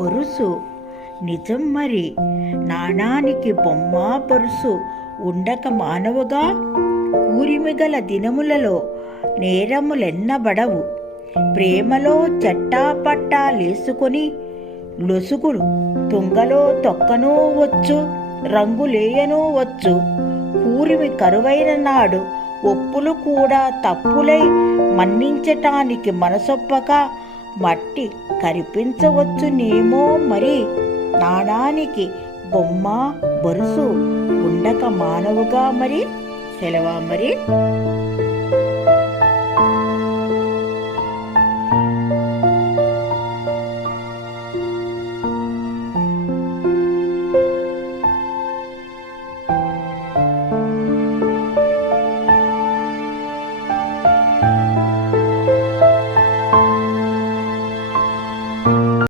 బొరుసు. నిజం మరి, నాణానికి బొమ్మ బొరుసు ఉండక మానవుగా కూరిమిగల దినములలో నేరములెన్నబడవు. ప్రేమలో చట్టాపట్టాలేసుకొని లొసుగులు తుంగలో తొక్కనూ వచ్చు, రంగులేయనూ వచ్చు. కూరిమి కరువైన నాడు ఒప్పులు కూడా తప్పులై మన్నించటానికి మనసొప్పక మట్టి కరిపించవచ్చునేమో మరి. నాణానికి బొమ్మ బొరుసు ఉండక మానవుగా మరి. సెలవా మరి.